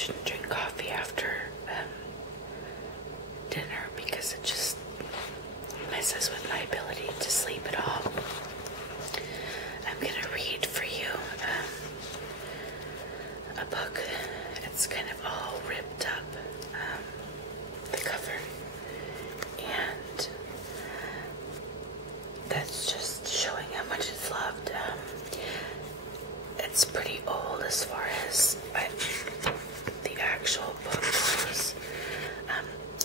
shouldn't drink coffee after dinner because it just messes with my ability to sleep at all. I'm gonna read for you a book. It's kind of all ripped up, the cover, and that's just showing how much it's loved. It's pretty old as far as the actual book goes.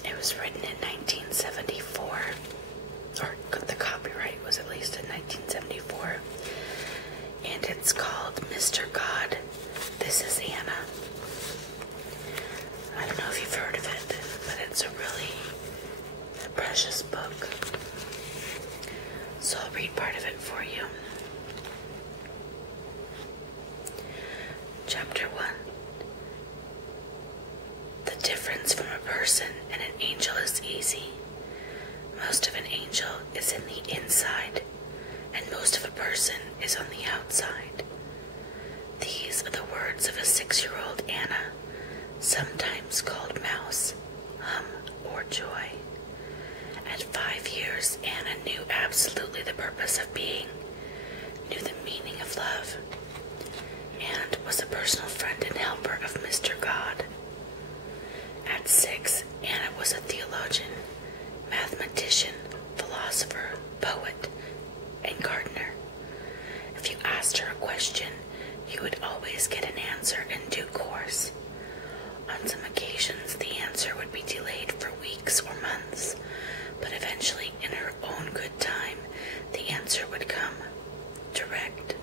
It was written in 1974, or the copyright was at least in 1974, and it's called Mr. God, This is Anna. I don't know if you've heard of it, but it's a really precious book. So I'll read part of it for you. Chapter 1. The difference from a person and an angel is easy. Most of an angel is in the inside, and most of a person is on the outside. These are the words of a 6-year-old Anna, sometimes called Mouse, Hum, or Joy. At 5 years, Anna knew absolutely the purpose of being, knew the meaning of love, and was a personal friend and helper of Mr. God. At 6, Anna was a theologian, mathematician, philosopher, poet, and gardener. If you asked her a question, you would always get an answer in due course. On some occasions, the answer would be delayed for weeks or months, but eventually, in her own good time, the answer would come, direct,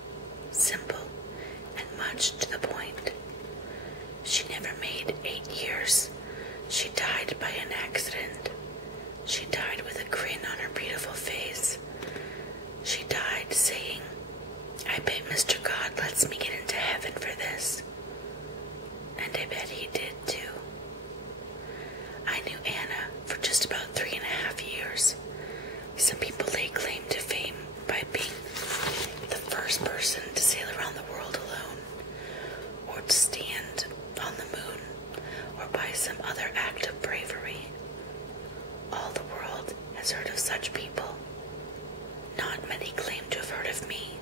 simple, and much to the point. She never made 8 years. She died by an accident. She died with a grin on her beautiful face. She died saying, "I bet Mr. God lets me get into heaven for this." And I bet he did too. I knew Anna for just about 3.5 years. Some people lay claim to fame by being the first person to sail around the world alone, or to stand on the moon, or by some other act of bravery. All the world has heard of such people. Not many claim to have heard of me,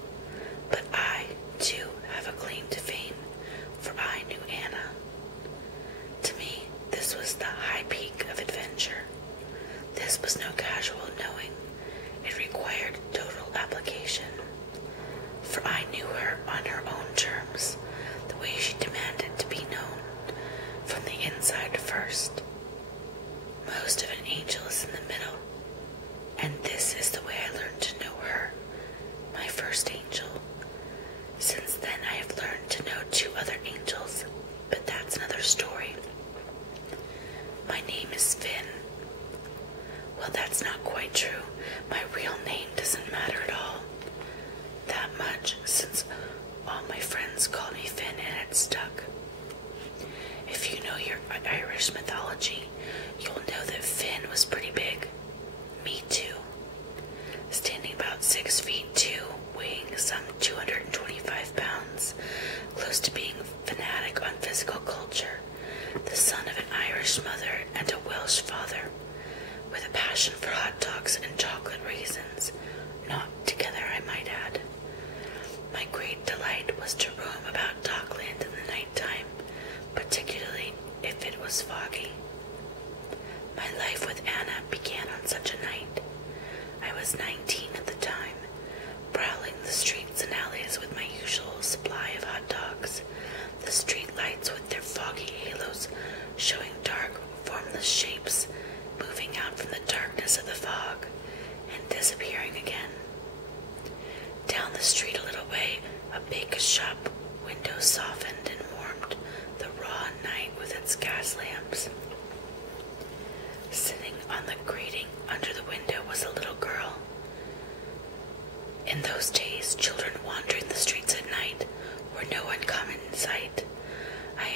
but I, too, have a claim to fame, for I knew Anna. To me, this was the high peak of adventure. This was no casual knowing. It required total application. For I knew her on her own terms, the way she demanded to be known, from the inside first. Most of an angel is in the middle, and this is the way I learned to know her, my first angel. Since then I have learned to know 2 other angels, but that's another story. My name is Finn. Well, that's not quite true. My real name doesn't matter at all. That much, since all my friends call me Finn and it stuck. If you know your Irish mythology, you'll know that Finn was pretty big. Me too. Standing about 6 feet 2, weighing some 225 pounds, close to being a fanatic on physical culture, the son of an Irish mother and a Welsh father, with a passion for hot dogs and chocolate raisins, not together I might add. My great delight was to roam about Dockland in the night time, particularly if it was foggy. My life with Anna began on such a night. I was 19 at the time, prowling the streets and alleys with my usual supply of hot dogs, the street lights with their foggy halos showing dark, formless shapes moving out from the darkness of the fog and disappearing again. Down the street a little way, a big shop window softened and warmed the raw night with its gas lamps. Sitting on the grating under the window was a little girl. In those days, children wandering the streets at night were no uncommon sight. I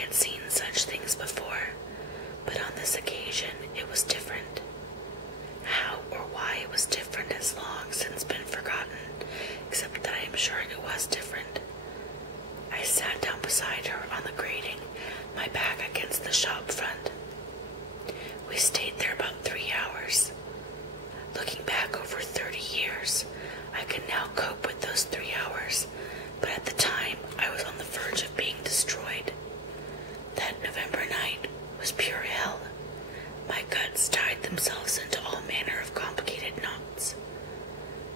shop front. We stayed there about 3 hours. Looking back over 30 years, I can now cope with those 3 hours, but at the time I was on the verge of being destroyed. That November night was pure hell. My guts tied themselves into all manner of complicated knots.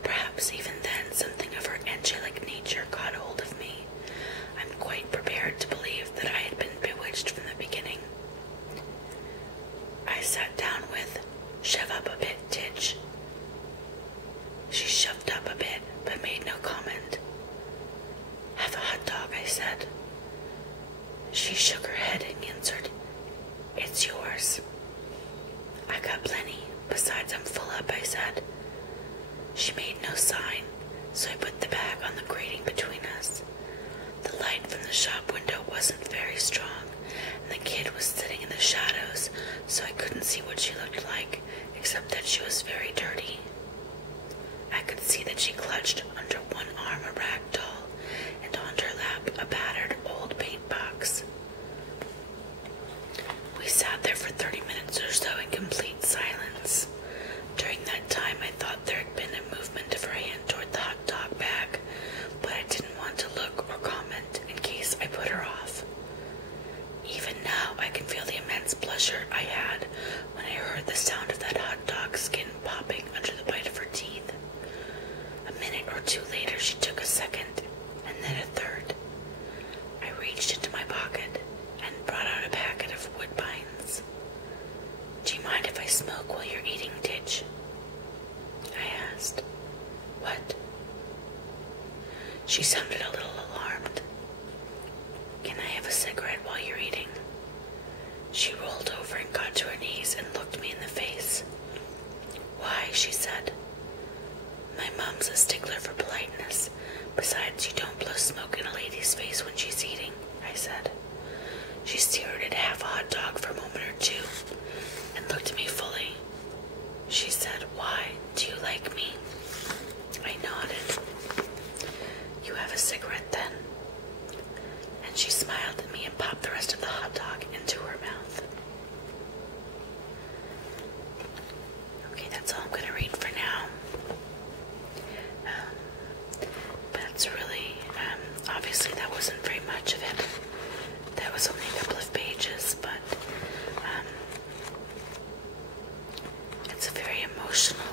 Perhaps even then something of her angelic nature caught hold of me. I'm quite prepared to believe that I had been bewitched from the beginning. I sat down with, "Shove up a bit, Tidge." She shoved up a bit, but made no comment. "Have a hot dog," I said. She shook her head and answered, "It's yours." "I got plenty. Besides, I'm full up," I said. She made no sign, so I put the bag on the grating between us. The light from the shop window wasn't very strong, and the kid was sitting in the shadows, so I couldn't see what she looked like, except that she was very dirty. I could see that she clutched under one arm a rag doll, and on her lap a battered old paint box. We sat there for 30 minutes or so in complete silence. During that time I thought there had been a movement of her hand toward the hot dog bag, but I didn't want to look or comment in case I put her off. Even now I can feel the immense pleasure I had when I heard the sound of that hot dog skin popping under the bite of her teeth. A minute or two later she took a second, and then a third. I reached into my pocket and brought out a packet of Woodbines. "Do you mind if I smoke while you're eating, Tidge?" I asked. "What?" She sounded a little alarmed. "Can I have a cigarette while you're eating?" She rolled over and got to her knees and looked me in the face. "Why?" she said. "My mom's a stickler for politeness. Besides, you don't blow smoke in a lady's face when she's eating," I said. She stared at half a hot dog for a moment or two, and looked at me fully. She said, "Why? Do you like me?" I nodded. "You have a cigarette then?" And she smiled at me and popped the rest of the hot dog into her mouth. Okay, that's all I'm going to read for now. That's really, obviously that wasn't very much of it. That was only a couple of pages, but it's a very emotional